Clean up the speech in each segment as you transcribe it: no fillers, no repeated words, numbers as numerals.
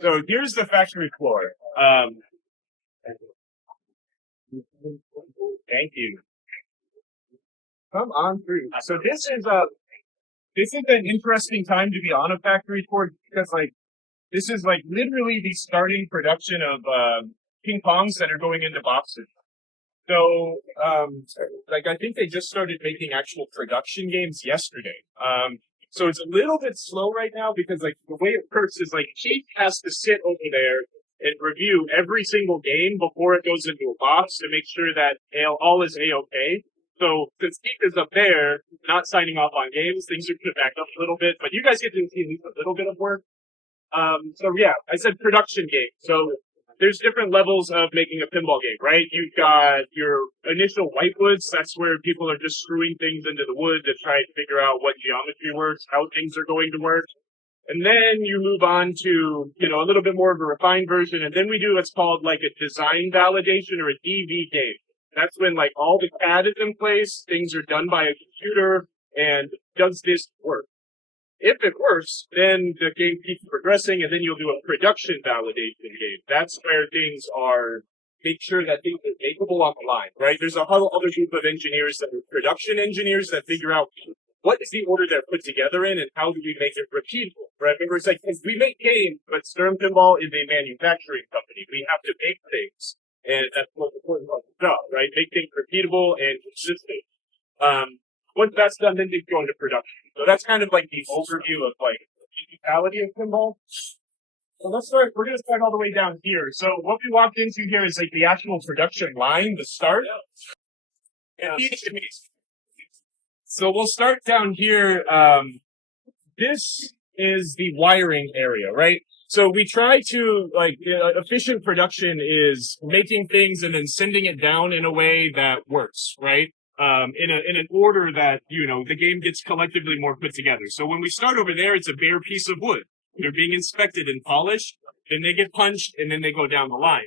So here's the factory floor. Thank you. Come on through. So this is an interesting time to be on a factory floor because this is literally the starting production of ping pongs that are going into boxes. So I think they just started making actual production games yesterday. So it's a little bit slow right now because the way it works is Chief has to sit over there and review every single game before it goes into a box to make sure that all is A-okay. So since Chief is up there, not signing off on games, things are going to back up a little bit, but you guys get to see at least a little bit of work. So yeah, I said production game. So there's different levels of making a pinball game, right? You've got your initial whitewoods. That's where people are just screwing things into the wood to try to figure out what geometry works, how things are going to work. And then you move on to, a little bit more of a refined version. And then we do what's called a design validation or a DV game. That's when all the CAD is in place, things are done by a computer, and does this work? If it works, then the game keeps progressing, and then you'll do a production validation game. That's where things make sure that things are makeable on the line, right? There's a whole other group of engineers that are production engineers that figure out what is the order they're put together in and how do we make it repeatable, right? Remember, it's we make games, but Stern Pinball is a manufacturing company. We have to make things, and that's what's important about the job, right? Make things repeatable and consistent. Once that's done, then they go into production. So that's kind of the overview of the physicality of pinball. So we're going to start all the way down here. So what we walked into here is the actual production line, the start. So we'll start down here. This is the wiring area, right? So we try to, efficient production is making things and then sending it down in a way that works, right? In an order that, the game gets collectively more put together. So when we start over there, it's a bare piece of wood. They're being inspected and polished, then they get punched, and then they go down the line.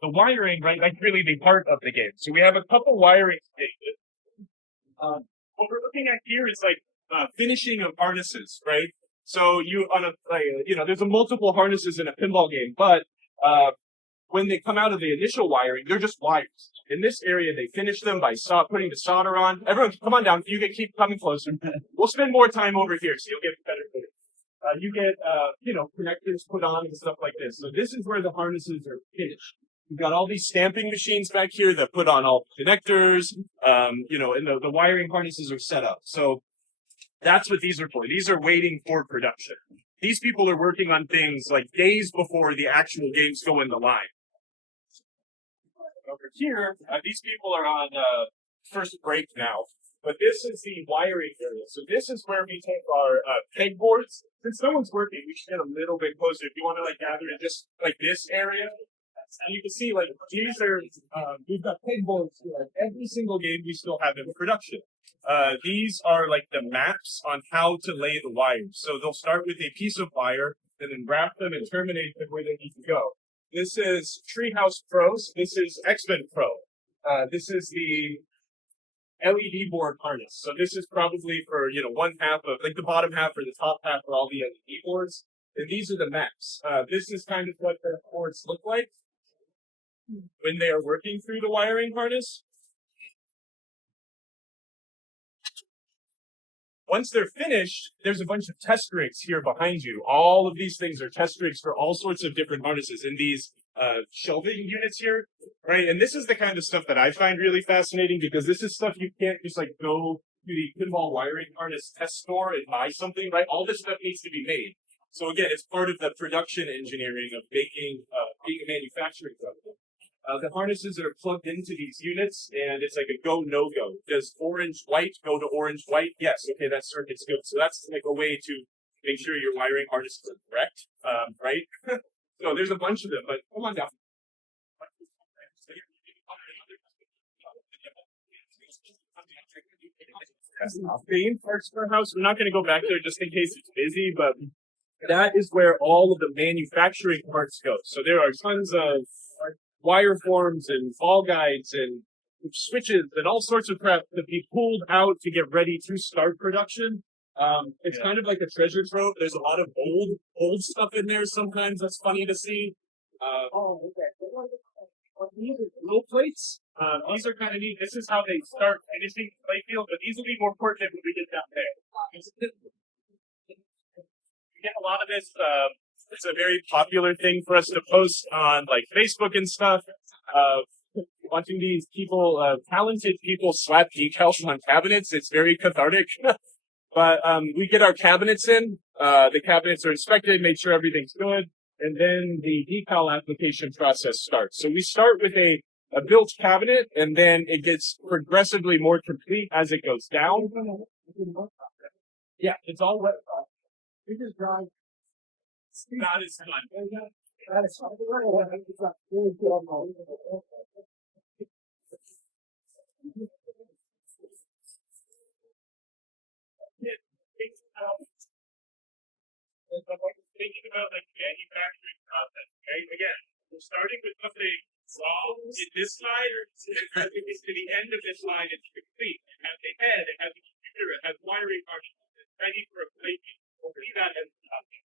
The wiring, right, that's really the heart of the game. So we have a couple wiring stages. What we're looking at here is finishing of harnesses, right? So there's multiple harnesses in a pinball game, but when they come out of the initial wiring, they're just wires. In this area, they finish them by putting the solder on. Everyone, come on down. Keep coming closer. We'll spend more time over here, so you'll get better footage. You get, connectors put on and stuff like this. So this is where the harnesses are finished. You've got all these stamping machines back here that put on all the connectors, and the wiring harnesses are set up. So that's what these are for. These are waiting for production. These people are working on things days before the actual games go in the line. Over here, these people are on first break now, but this is the wiring area. So this is where we take our pegboards. Since no one's working, we should get a little bit closer. If you want to gather in just this area, and you can see these are we've got pegboards for every single game we still have in production. These are the maps on how to lay the wires. So they'll start with a piece of wire and then wrap them and terminate them where they need to go. This is Treehouse Pros. This is X-Men Pro. This is the LED board harness. So this is probably for, one half of, the bottom half or the top half for all the LED boards. And these are the maps. This is kind of what the boards look like when they are working through the wiring harness. Once they're finished, there's a bunch of test rigs here behind you. All of these things are test rigs for all sorts of different harnesses in these shelving units here, right? And this is the kind of stuff that I find really fascinating because this is stuff you can't just go to the pinball wiring harness test store and buy something, right? All this stuff needs to be made. So again, it's part of the production engineering of being a manufacturing company. The harnesses are plugged into these units, and it's a go, no-go. Does orange-white go to orange-white? Yes, okay, that circuit's good. So that's a way to make sure your wiring harnesses are correct, right? So there's a bunch of them, but come on down. Main parts for our house. We're not going to go back there just in case it's busy, but that is where all of the manufacturing parts go. So there are tons of wire forms and ball guides and switches and all sorts of crap to be pulled out to get ready to start production. It's kind of like a treasure trove. There's a lot of old stuff in there sometimes that's funny to see. Little plates. These are kind of neat. This is how they start finishing the play field, but these will be more pertinent when we get down there. We get a lot of this. It's a very popular thing for us to post on like Facebook and stuff. Watching these people, talented people slap decals on cabinets. It's very cathartic. But we get our cabinets in. The cabinets are inspected, make sure everything's good. And then the decal application process starts. So we start with a built cabinet, and then it gets progressively more complete as it goes down. Yeah, it's all wet. We just drive. Not as fun. That is fun. Thinking about like manufacturing process, right? Again, we're starting with something raw in this line, as it gets to the end of this line, it's complete. It has a head, it has a computer, it has wiring functions, it's ready for a plate. We'll see that as nothing.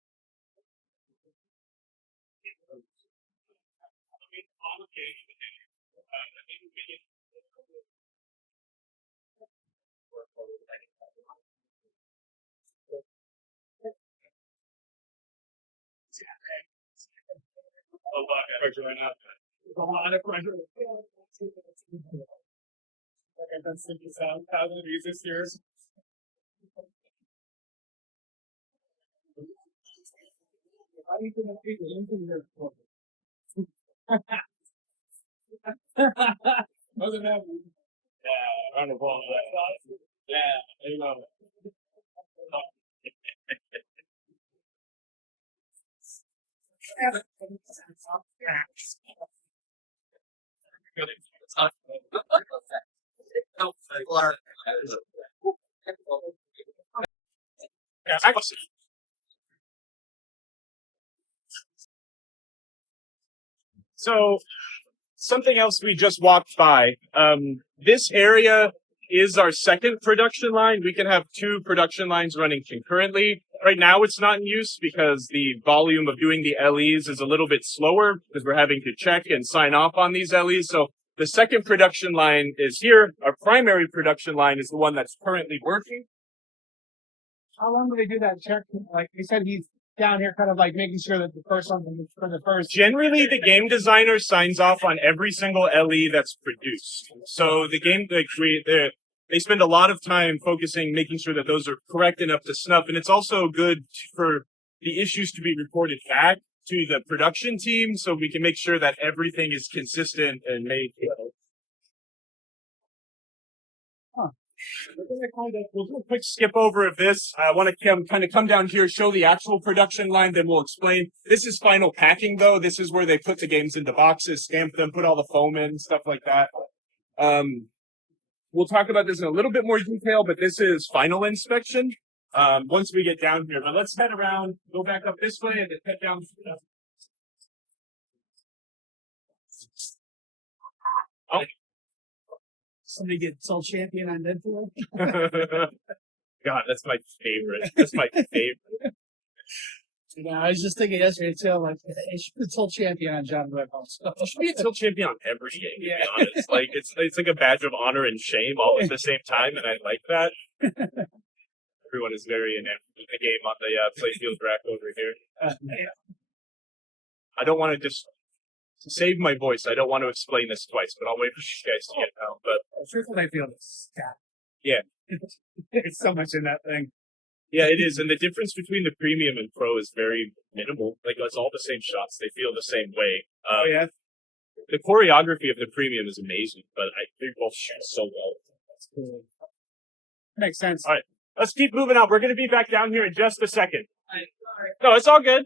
A lot of pressure right now. A lot of pressure. Like I've done 67,000 of these this year. How do you think people into your wasn't that? Yeah, round of applause. Yeah, there you go. Yeah, so something else we just walked by. This area is our second production line. We can have two production lines running concurrently. Right now it's not in use because the volume of doing the LEs is a little bit slower because we're having to check and sign off on these LEs. So the second production line is here. Our primary production line is the one that's currently working. How long do they do that check? Like you said, he's down here kind of like making sure that the first one for the first. Generally, the game designer signs off on every single LE that's produced. So the game, they spend a lot of time focusing, making sure that those are correct and up to snuff. And it's also good for the issues to be reported back to the production team so we can make sure that everything is consistent and made. We'll do a quick skip over of this. I want to kind of come down here, show the actual production line, then we'll explain. This is final packing, though. This is where they put the games into boxes, stamp them, put all the foam in, stuff like that. We'll talk about this in a little bit more detail, but this is final inspection once we get down here. But let's head around, go back up this way, and then head down. Oh. Somebody get sole champion on Deadpool. God, that's my favorite. That's my favorite. Yeah, I was just thinking yesterday too, like it should be sole champion on John Wick also. It should be a champion on every game, to be honest. Like it's like a badge of honor and shame all at the same time, and I like that. Everyone is very inept with the game on the playfield rack over here. I don't want to just to save my voice, I don't want to explain this twice, but I'll wait for you guys to get out. But first one I feel is yeah, there's so much in that thing. Yeah, it is, and the difference between the premium and pro is very minimal. Like it's all the same shots; they feel the same way. Oh yeah. The choreography of the premium is amazing, but they both shoot so well. That's cool. Makes sense. All right, let's keep moving on. We're going to be back down here in just a second. No, it's all good.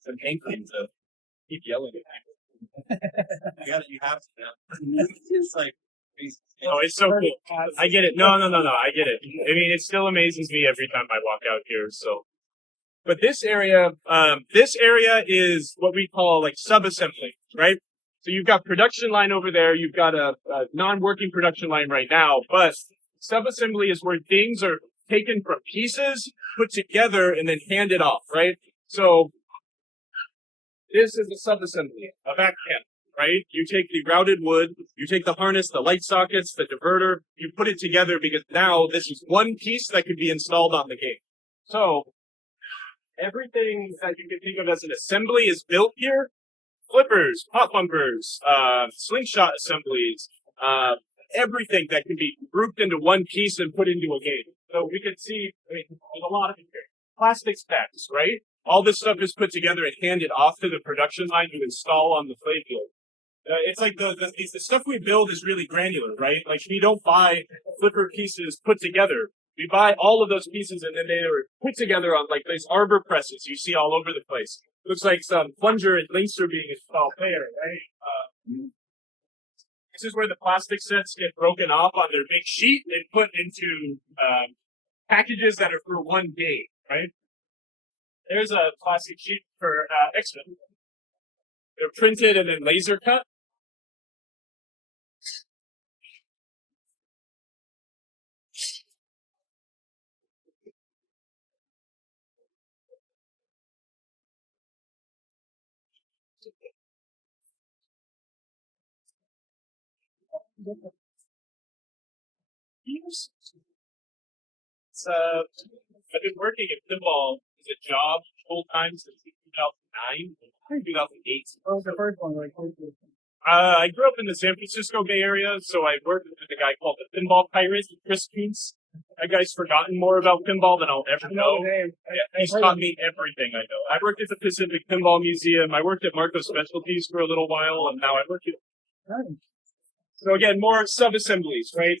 Some hankering to keep yelling at people. You have to now. It's like, oh, it's so cool. I get it. No. I get it. I mean, it still amazes me every time I walk out here. So, but this area is what we call like sub-assembly, right? So you've got production line over there. You've got a non-working production line right now, but subassembly is where things are taken from pieces, put together, and then handed off, right? So this is a subassembly, a back panel, right? You take the routed wood, you take the harness, the light sockets, the diverter, you put it together because now this is one piece that could be installed on the game. So everything that you can think of as an assembly is built here. Flippers, pop bumpers, slingshot assemblies, everything that can be grouped into one piece and put into a game. So we can see, I mean, there's a lot of it here. Plastic specs, right? All this stuff is put together and handed off to the production line to install on the playfield. It's like the stuff we build is really granular, right? Like we don't buy flipper pieces put together. We buy all of those pieces and then they are put together on like these arbor presses you see all over the place. Looks like some plunger and links are being installed there, right? This is where the plastic sets get broken off on their big sheet and put into packages that are for one game, right? There's a plastic sheet for X-Men. They're printed and then laser cut. So I've been working at Pinball as a job full time since 2009, 2008. What was the first one? Like, I grew up in the San Francisco Bay Area, so I worked with a guy called the Pinball Pirate, Chris Kuntz. That guy's forgotten more about pinball than I'll ever know. Yeah, he's taught me everything I know. I worked at the Pacific Pinball Museum. I worked at Marco Specialties for a little while, and now I work at... So again, more sub-assemblies, right?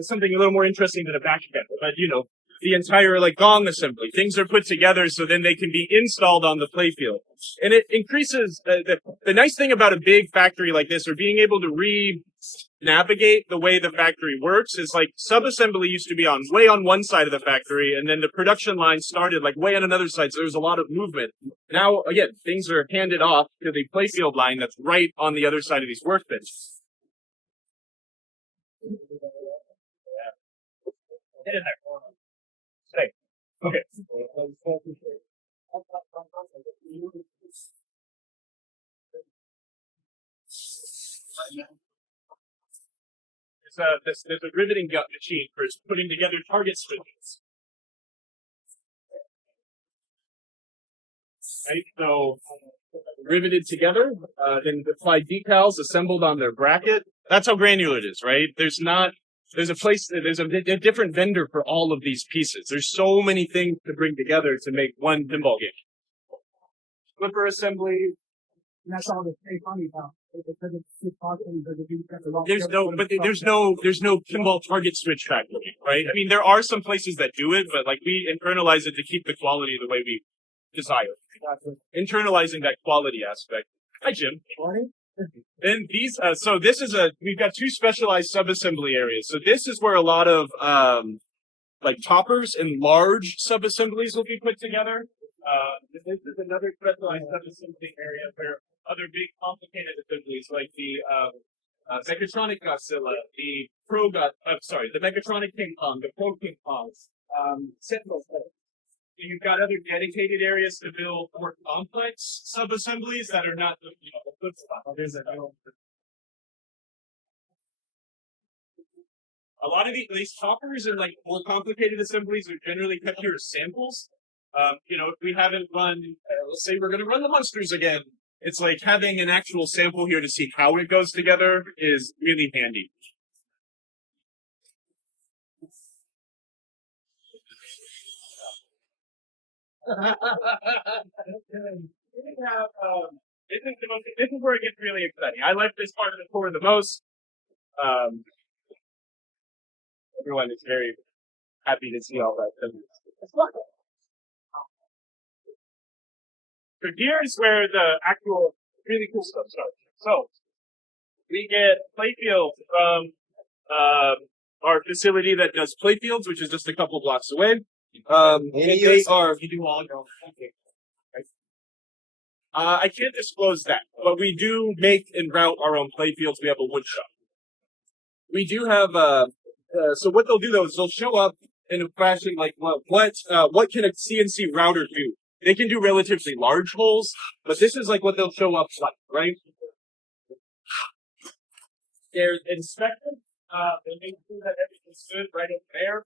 Something a little more interesting than a back panel, but you know, the entire like gong assembly. Things are put together so then they can be installed on the playfield. And it increases, the nice thing about a big factory like this, or being able to re-navigate the way the factory works, is like sub-assembly used to be way on one side of the factory, and then the production line started like way on another side, so there was a lot of movement. Now, again, things are handed off to the playfield line that's right on the other side of these workbenches. Get in there. Stay. Okay. There's a riveting gut machine for putting together target switches. Right, so riveted together, then apply decals assembled on their bracket. That's how granular it is, right? There's a different vendor for all of these pieces. There's so many things to bring together to make one pinball game. Flipper assembly. And that's all the same money now. There's no pinball target switch factory, right? I mean, there are some places that do it, but like we internalize it to keep the quality the way we desire. Internalizing that quality aspect. Hi, Jim. Then these, so this is we've got two specialized sub-assembly areas. So this is where a lot of, like toppers and large sub-assemblies will be put together. This is another specialized sub-assembly area where other big complicated assemblies like the, Mechatronic Godzilla, the the Mechatronic Ping Pong, the Pro Ping Pongs, Sentinel. You've got other dedicated areas to build more complex sub-assemblies that are not the good stuff. A lot of these toppers and like more complicated assemblies are generally kept here as samples. If we haven't run, let's say we're going to run the monsters again, it's like having an actual sample here to see how it goes together is really handy. This is where it gets really exciting. I like this part of the tour the most. Everyone is very happy to see all that. So here's where the actual really cool stuff starts. So we get playfields from our facility that does playfields, which is just a couple blocks away. You do all your own thinking, right? I can't disclose that, but we do make and route our own playfields. We have a wood shop. We do have so what they'll do though is they'll show up in a fashion like what can a CNC router do? They can do relatively large holes, but this is like what they'll show up like, right? They're inspected, they make sure that everything's good right up there.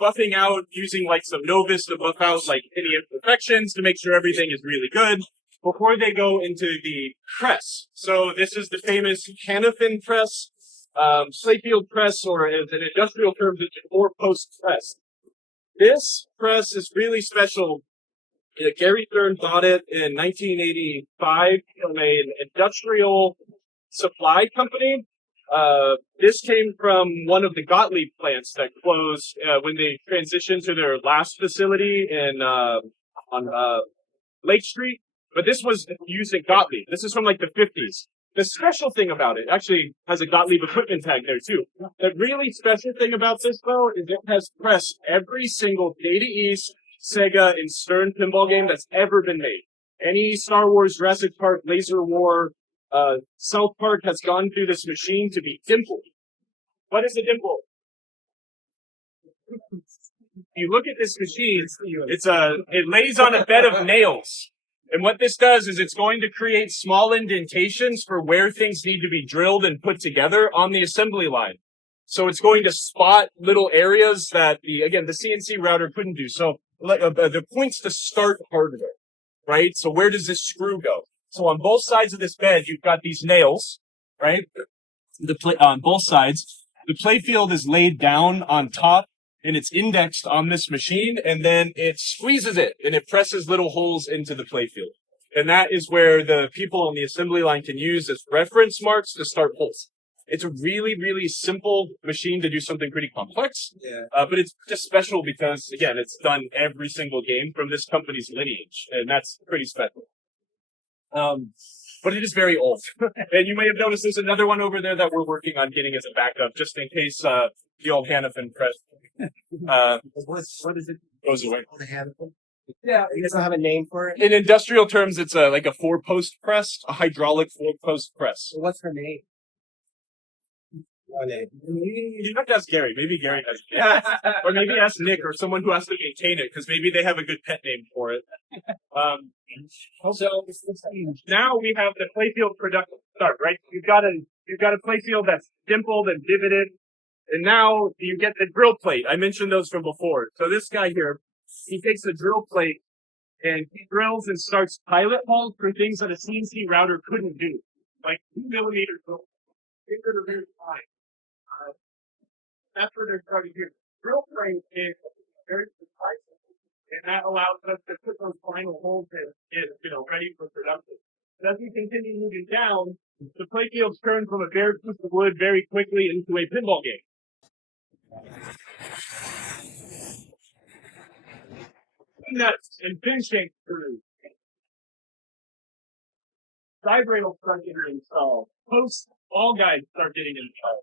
Buffing out using like some Novus to buff out like any imperfections to make sure everything is really good before they go into the press. So this is the famous Hanafin press, Slayfield press, or as an industrial term, it's a 4-post press. This press is really special. Gary Stern bought it in 1985 from an industrial supply company. This came from one of the Gottlieb plants that closed when they transitioned to their last facility in on Lake Street. But this was used at Gottlieb. This is from like the 50s. The special thing about it actually has a Gottlieb equipment tag there too. The really special thing about this though is it has pressed every single Data East, Sega, and Stern pinball game that's ever been made. Any Star Wars, Jurassic Park, Laser War, South Park has gone through this machine to be dimpled. What is a dimple? You look at this machine, it lays on a bed of nails. And what this does is it's going to create small indentations for where things need to be drilled and put together on the assembly line. So it's going to spot little areas that the CNC router couldn't do. So the points to start hardware, right? So where does this screw go? So on both sides of this bed, you've got these nails, right? On both sides, the playfield is laid down on top and it's indexed on this machine, and then it squeezes it and it presses little holes into the playfield. And that is where the people on the assembly line can use as reference marks to start holes. It's a really, really simple machine to do something pretty complex. Yeah. But it's just special because, again, it's done every single game from this company's lineage, and that's pretty special. But it is very old. And you may have noticed there's another one over there that we're working on getting as a backup, just in case the old Hanafin press What is it? goes away. Yeah, it doesn't have a name for it. In industrial terms, it's like a 4-post press, a hydraulic 4-post press. So what's her name? You have to ask Gary. Maybe Gary has. Yeah. Or maybe ask Nick or someone who has to maintain it, because maybe they have a good pet name for it. So now we have the playfield production start, right? You've got a playfield that's dimpled and divoted, and now you get the drill plate. I mentioned those from before. So this guy here, he takes the drill plate and he drills and starts pilot holes for things that a CNC router couldn't do, like 2mm drill. Fingers are very fine. That's where they're starting here. Drill frame is very precise, and that allows us to put those final holes in ready for production. And as we continue moving down, the playfields turn from a bare piece of wood very quickly into a pinball game. Nuts and pin shank screws. Side rails start getting installed. Post all guides start getting installed.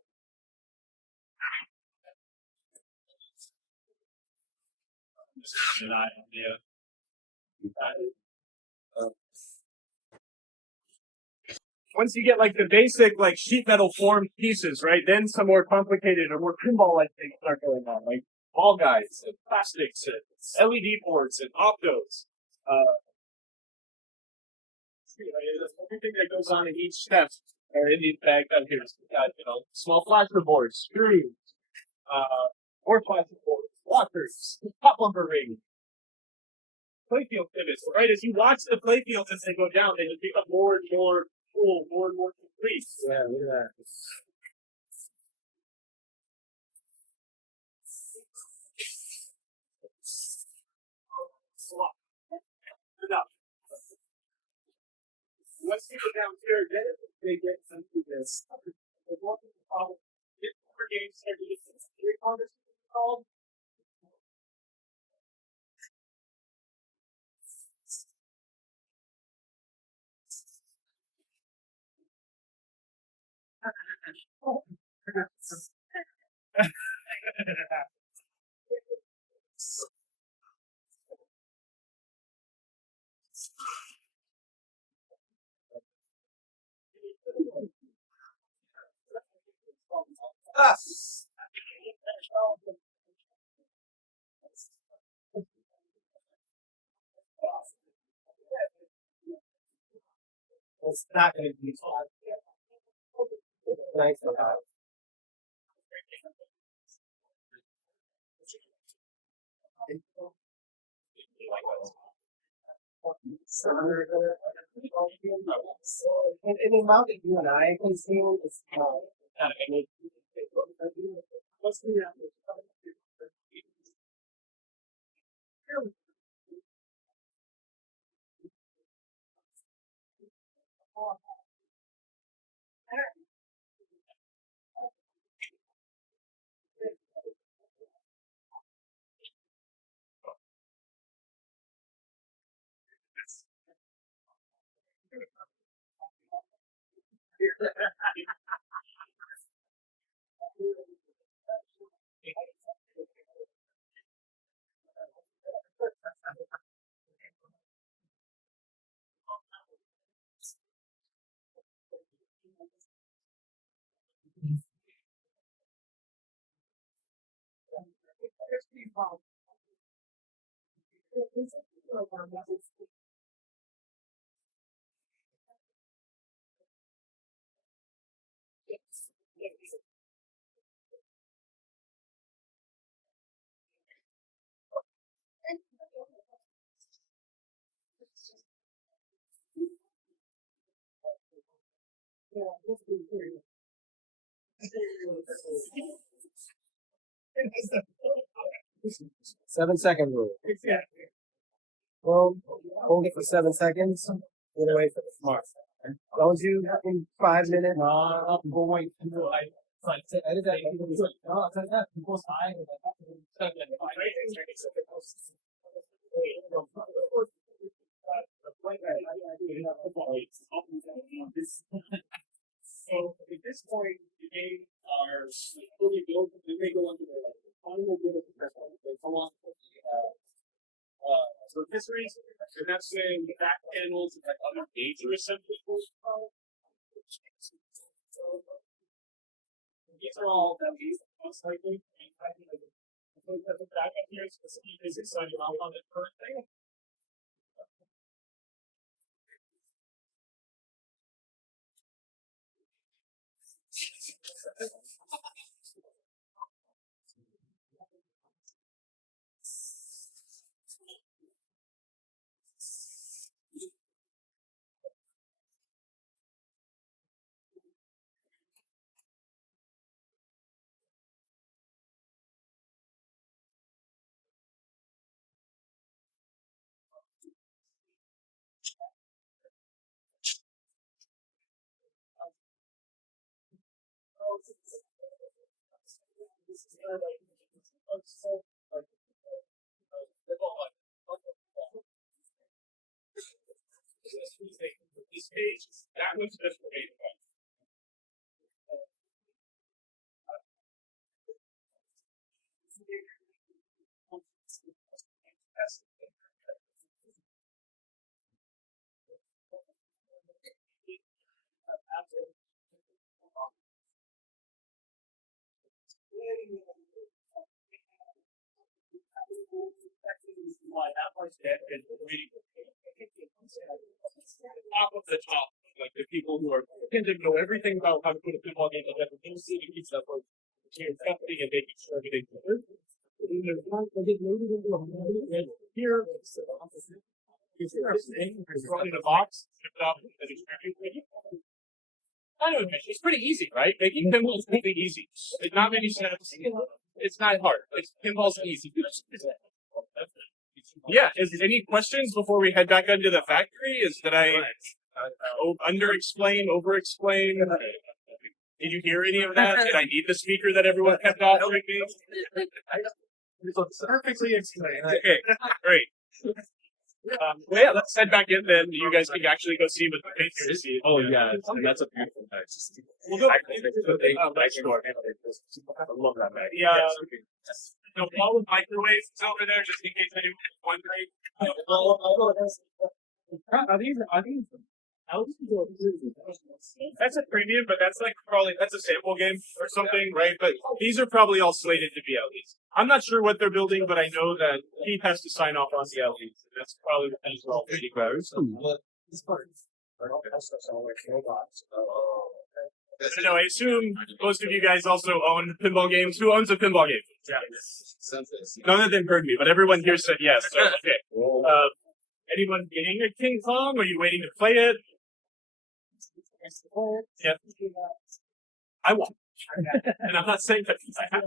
Once you get like the basic like sheet metal formed pieces, right? Then some more complicated or more pinball-like things start going on, like ball guides and plastics and LED boards and optos. Everything that goes on in each step are in these bags out here. So we got, small flasher boards, screws, more flasher boards, walkers, top lumber ring, playfield pivots. Right as you watch the playfields as they go down, they just become more and more cool, more and more complete. Yeah, look at that. Enough. Once you go downstairs, then they get into this. Games start to get three conversations called. It's not going to be nice. And the amount that you and I consume is small. What's the Seven-second rule. Well, hold it for 7 seconds. Get away from the smart. Don't do in 5 minutes. Go wait until I edit that. So at this point, the game are fully built. They go into the final bit of the they come on. So histories, and that's saying the back panels and like other dangerous symbols. These are all most likely. I think that the back up here is the speed is exciting on the current thing. 'This page, that was just great. Top of the top, like the people who are tend to know everything about how to put a pinball game together, don't see the piece of like testing and making sure everything's good. Here, here's thrown in a box, shipped off, and distributed. I don't know, it's pretty easy, right? Making pinball is pretty easy. It's not many steps. It's not hard. Pinball's easy. Yeah. Is any questions before we head back into the factory? Did I under-explain, over-explain? Did you hear any of that? Did I need the speaker that everyone kept offering me? Perfectly explained. Okay, great. Well, yeah, let's head back in then. You guys can actually go see what the pictures see. Oh, yeah, that's a beautiful night. We'll go next door. Yeah. No, all the microwaves over there, just in case anyone's wondering. That's a premium, but that's like probably that's a sample game or something, right? But these are probably all slated to be LEs. I'm not sure what they're building, but I know that Keith has to sign off on the LEs. And that's probably what these are all pretty close. So no, I assume most of you guys also own pinball games. Who owns a pinball game? Yeah. None of them heard me, but everyone here said yes. So okay. Anyone getting a King Kong? Are you waiting to play it? Yeah. I won. And I'm not saying that I have.